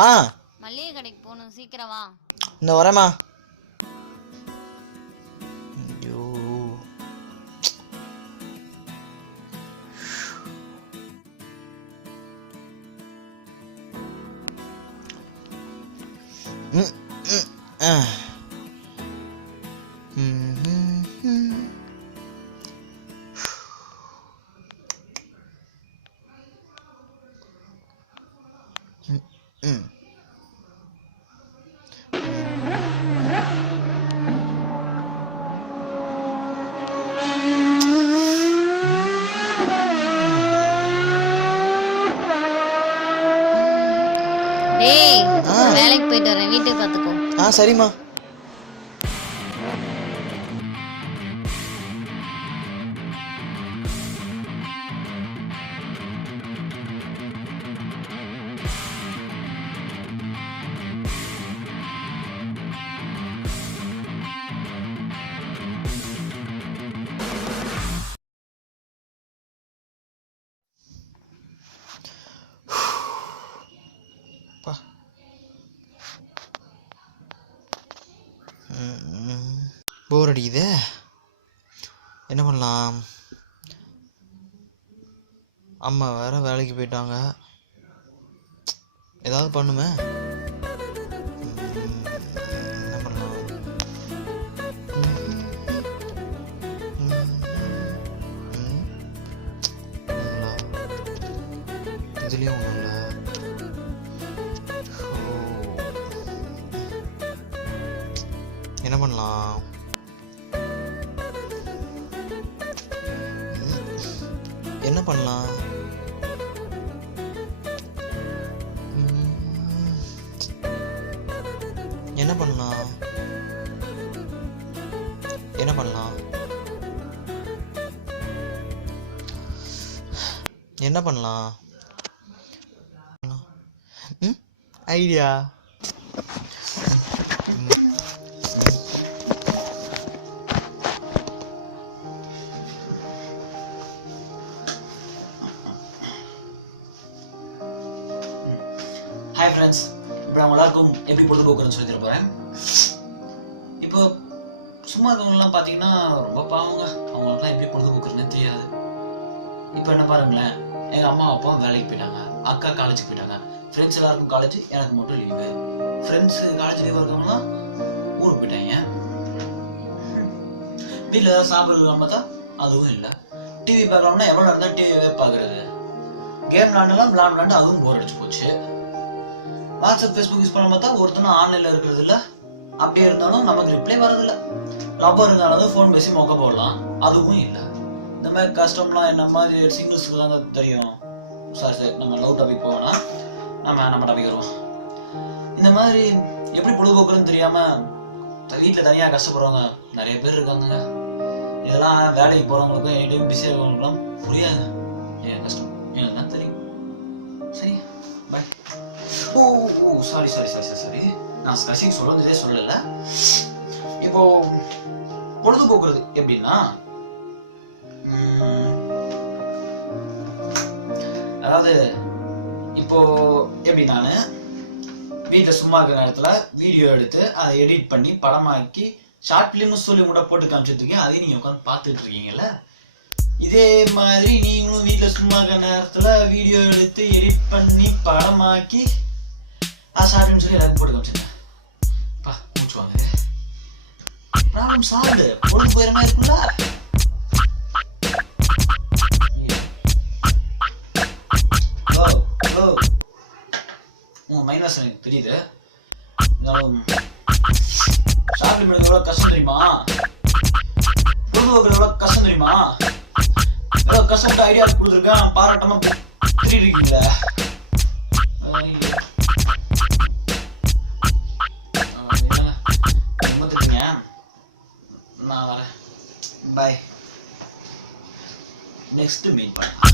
ஆ மளிகை கடைக்கு போகணும், சீக்கிரம் வா. இந்த வரேம்மா. ஐயோ ம் ம் ஆ ம் ம் ம் ம் டேய், வேலைக்கு போயிட்டு வரேன், வீட்டுக்கு பார்த்துக்கோ. சரிம்மா. போர் அடிக்குது, என்ன பண்ணலாம்? அம்மா வேற வேலைக்கு போயிட்டாங்க, ஏதாவது பண்ணுமே. என்ன பண்ணலாம்? இதுலயும் ஒன்றும் இல்லை. என்ன பண்ணலாம்? என்ன பண்ணலாம்? என்ன பண்ணலாம்? என்ன பண்ணலாம்? என்ன பண்ணலாம்? ஐடியா. ஹாய் ஃப்ரெண்ட்ஸ், இப்போ நம்ம எல்லாருக்கும் எப்படி பொழுதுபோக்குன்னு சொல்லி தர போகிறேன். இப்போ சும்மா இருக்கவங்கலாம் பார்த்தீங்கன்னா ரொம்ப பாவங்க, அவங்களுக்குலாம் எப்படி பொழுதுபோக்குறதுன்னு தெரியாது. இப்போ என்ன பாருங்களேன், எங்கள் அம்மா அப்பா வேலைக்கு போயிட்டாங்க, அக்கா காலேஜுக்கு போயிட்டாங்க, ஃப்ரெண்ட்ஸ் எல்லாருக்கும் காலேஜ், எனக்கு மட்டும் லீவு. ஃப்ரெண்ட்ஸு காலேஜ் லீவாக இருக்கவங்களாம் ஊருக்கு போயிட்டாங்க. வீட்டில் ஏதாவது சாப்பிட்றதுலாம் பார்த்தா அதுவும் இல்லை. டிவி பார்க்கலாம்னா எவ்வளோ நடந்தால் டிவியவே பார்க்குறது. கேம் விளாண்டு அதுவும் போர் அடிச்சு போச்சு. வாட்ஸ்அப் ஃபேஸ்புக் யூஸ் பண்ண பார்த்தா ஒருத்தனும் ஆன்லைனில் இருக்கிறது இல்லை. அப்படியே இருந்தாலும் நமக்கு ரிப்ளை வரதில்லை. லவ்வர் இருந்தாலும் ஃபோன் பேசி மொக்க போடலாம், அதுவும் இல்லை. இந்த மாதிரி கஷ்டம்லாம் என்ன மாதிரி சிங்கிள்ஸுக்கு தாங்க தெரியும். சரி, நம்ம லவ் டாபிக் போவோம்னா நம்ம டாபிக் வருவோம். இந்த மாதிரி எப்படி பொழுதுபோக்குறதுன்னு தெரியாமல் வீட்டில் தனியாக கஷ்டப்படுறவங்க நிறைய பேர் இருக்காங்க. இதெல்லாம் வேலைக்கு போகிறவங்களுக்கும் எனி டைம் பிஸியாக இருக்கிறவங்களுக்குலாம் புரியாது. என் கஷ்டம் எனக்கு தான் தெரியும். சரி, பாய். சாரி, நான் கடைசிக்கு சொல்றதே சொல்லல. இப்போ பொழுதுபோக்குறது எப்படின்னா, அதாவது இப்போ எப்படி நான் வீட்டில் சும்மா இருக்கிற நேரத்துல வீடியோ எடுத்து அதை எடிட் பண்ணி படமாக்கி ஷார்ட் பிலிம்னு சொல்லி கூட போட்டு காமிச்சிட்டு இருக்கேன். அதையும் நீங்க உட்காந்து பார்த்துட்டு இருக்கீங்கல்ல. இதே மாதிரி நீங்களும் வீட்டில் சும்மா இருக்கிற நேரத்துல வீடியோ எடுத்து எடிட் பண்ணி படமாக்கி ஷார்ட்னு சொல்லி எல்லாரும் போட்டு காமிச்சிருக்கேன். பா மூச்சு வாங்க, ப்ராப்ளம் சால்வ். பொழுது போயிற மாதிரி இருக்குல்ல. உங்க மைனஸ் எனக்கு தெரியுது. ஷார்ட் பிலிம் எடுக்க எவ்வளோ கஷ்டம் தெரியுமா? பொழுதுபோக்குறது எவ்வளோ கஷ்டம் தெரியுமா? எவ்வளோ கஷ்டப்பட்டு ஐடியா கொடுத்துருக்கேன், பாராட்டமா திரி இருக்கீங்களே. நான் வரேன், பாய். நெக்ஸ்ட் மீட் பண்ணலாம்.